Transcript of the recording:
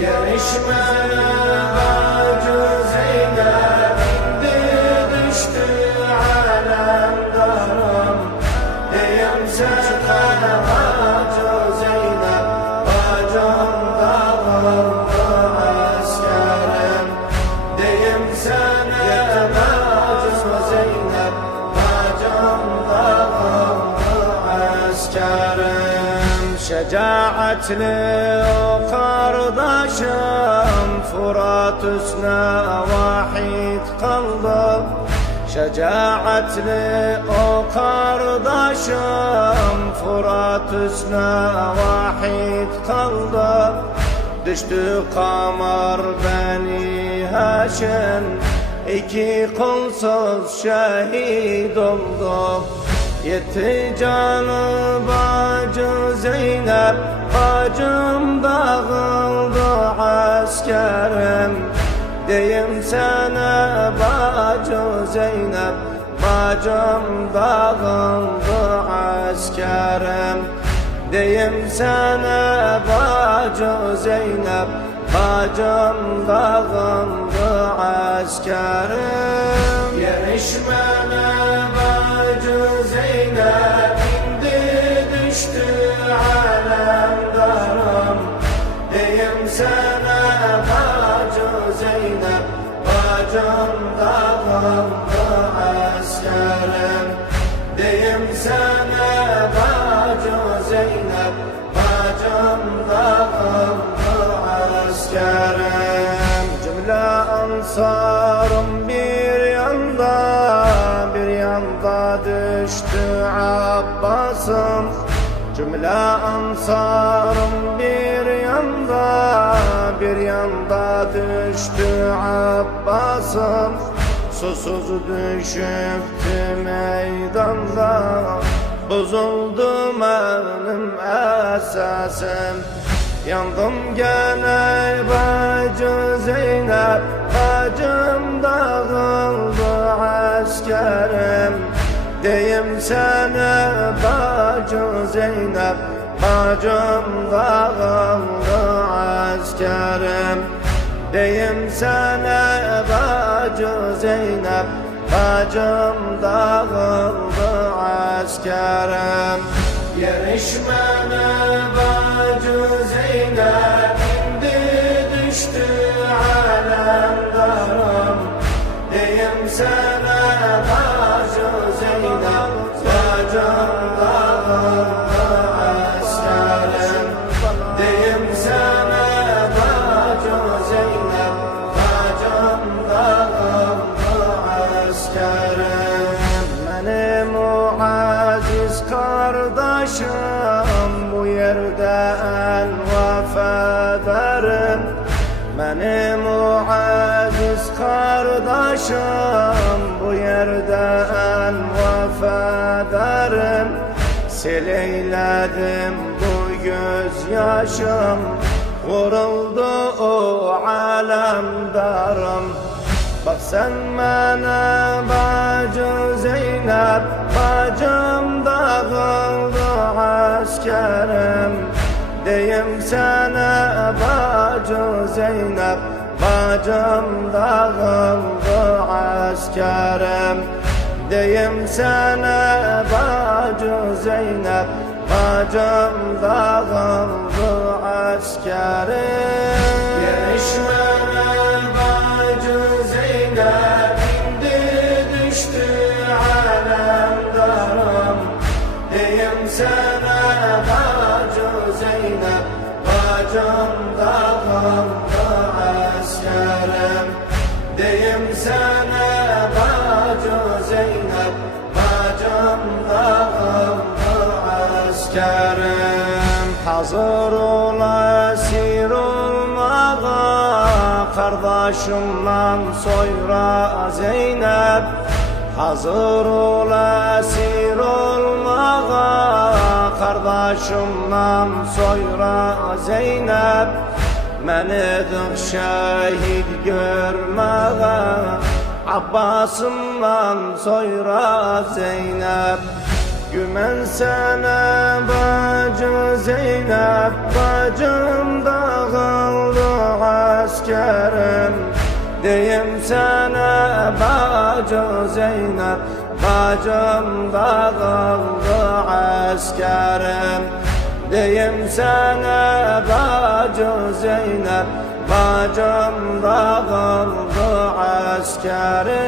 Yerişmene bacı Zeynep, indi düştü alem darım. Deyim sana bacı Zeynep, bacım dağıldı askerim. Deyim sana bacı Zeynep, bacım dağıldı askerim. Şecaatli o kardeşim, Fırat üstüne vahid kaldı. Şecaatli o kardeşim, Fırat üstüne vahid kaldı. Düştü kamar Beni Haşim, iki kolsuz şehit oldu. Yetti canı bacı Zeynep, bacım dağıldı askerim. Deyim sana bacı Zeynep, bacım dağıldı askerim. Deyim sana bacı Zeynep, bacım dağıldı askerim. Yerişmene bacı Zeynep, indi düştü alem darım. Deyim sana bacı Zeynep, bacım dağıldı askerim. Deyim sana bacı Zeynep, bacım dağıldı askerim. Cümle ansarım bir yanda, bir yanda düştü Abbasım. Cümle ansarım bir yanda, bir yanda düştü Abbasım. Susuz düşüptü meydanda, bozuldu benim esasım. Yandım gene bacı Zeynep, bacım dağıldı askerim. Deyim sana bacı Zeynep, bacım dağıldı askerim. Deyim sana bacı Zeynep, bacım dağıldı askerim. Yerişmene bacı Zeynep, indi düştü alem darım. Deyim sana bacı Zeynep, bacım dağıldı askerim. Deyim sana bacı Zeynep, bacım dağıldı askerim. Benim o aziz kardeşim, bu yerde en vefadarim. Benim o aziz kardeşim, bu yerde en vefadarim. Sil eyledim bu gözyaşım, vuruldu o alemdarım. Bak sen bana bacı Zeynep, bacım dağıldı askerim. Deyim sana bacı Zeynep, bacım dağıldı askerim. Deyim sana bacı Zeynep, bacım dağıldı askerim. Yerişmene bacı Zeynep, indi düştü alem darım. Deyim sana bacı Zeynep, bacım dağıldı askerim. Deyim sana bacı Zeynep, bacım dağıldı askerim. Hazır ol esir olmağa, kardeşimden soyra Zeynep. Hazır ol esir olmağa, kardeşimden soyra Zeynep. Məni şehit görməyə, Abbasımdan soyra Zeynep. Gümen sana bacı Zeynep, bacım dağıldı askerim. Deyim sana bacı Zeynep, bacım dağıldı askerim. Deyim sana bacı Zeynep, bacım dağıldı askerim.